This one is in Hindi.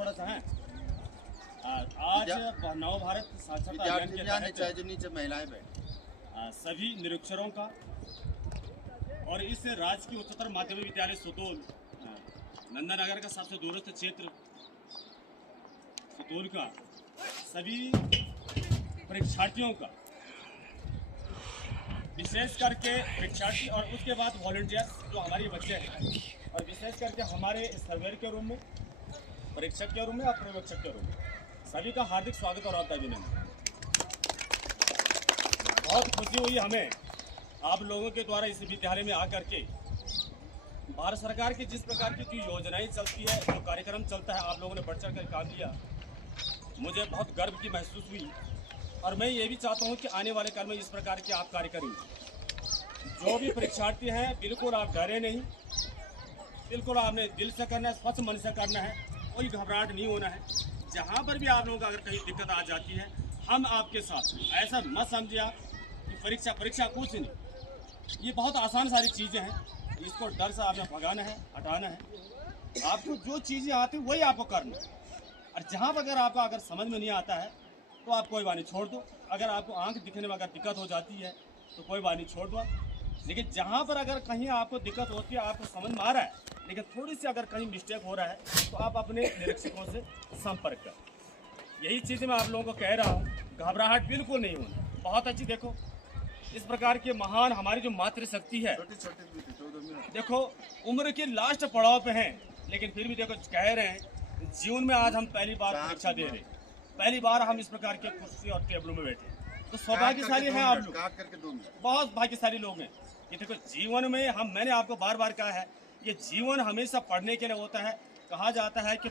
थोड़ा सा है। आज नव भारत साक्षरता अभियान के तहत नीचे महिलाएं बैठी सभी निरीक्षरों का और इस राजकीय उच्चतर माध्यमिक विद्यालय सुतोल नंदनगर का सबसे दूरस्थ क्षेत्र सुतोल का सभी परीक्षार्थियों का, विशेष करके परीक्षार्थी और उसके बाद वॉलंटियर्स जो हमारे बच्चे हैं, और विशेष करके हमारे सर्वेयर के रूम में, परीक्षक के रूम में और पर्यवेक्षक के रूम में, सभी का हार्दिक स्वागत और अभिनंदन। बहुत खुशी हुई हमें आप लोगों के द्वारा इस विद्यालय में आकर के भारत सरकार की जिस प्रकार की जो योजनाएं चलती है, जो कार्यक्रम चलता है, आप लोगों ने बढ़ चढ़ कर काम लिया। मुझे बहुत गर्व की महसूस हुई और मैं ये भी चाहता हूँ कि आने वाले काल में इस प्रकार के आप कार्य करेंगे। जो भी परीक्षार्थी हैं, बिल्कुल आप डरे नहीं, बिल्कुल आपने दिल से करना है, स्वच्छ मन से करना है, कोई घबराहट नहीं होना है। जहाँ पर भी आप लोगों को अगर कहीं दिक्कत आ जाती है, हम आपके साथ हैं। ऐसा मत समझिए आप कि परीक्षा कुछ नहीं, ये बहुत आसान सारी चीज़ें हैं। इसको डर से आपने भगाना है, हटाना है। आपको जो चीज़ें आती हैं वही आपको करना है। और जहाँ पर अगर आपको अगर समझ में नहीं आता है तो आप कोई बात नहीं, छोड़ दो। अगर आपको आंख दिखने में अगर दिक्कत हो जाती है तो कोई बात नहीं, छोड़ दो। लेकिन जहाँ पर अगर कहीं आपको दिक्कत होती है, आपको समझ में आ रहा है लेकिन थोड़ी सी अगर कहीं मिस्टेक हो रहा है, तो आप अपने निरीक्षकों से संपर्क करें। यही चीज़ मैं आप लोगों को कह रहा हूँ, घबराहट बिल्कुल नहीं होना। बहुत अच्छी, देखो इस प्रकार के महान हमारी जो मातृशक्ति है, देखो उम्र के लास्ट पड़ाव पे हैं, लेकिन फिर भी देखो कह रहे हैं जीवन में आज हम पहली बार परीक्षा दे रहे हैं, पहली बार हम इस प्रकार के कुर्सी और टेबलों में बैठे, तो सौभाग्यशाली हैं आप लोग, बहुत भाग्यशाली लोग हैं। ये देखो जीवन में मैंने आपको बार बार कहा है, ये जीवन हमेशा पढ़ने के लिए होता है। कहा जाता है कि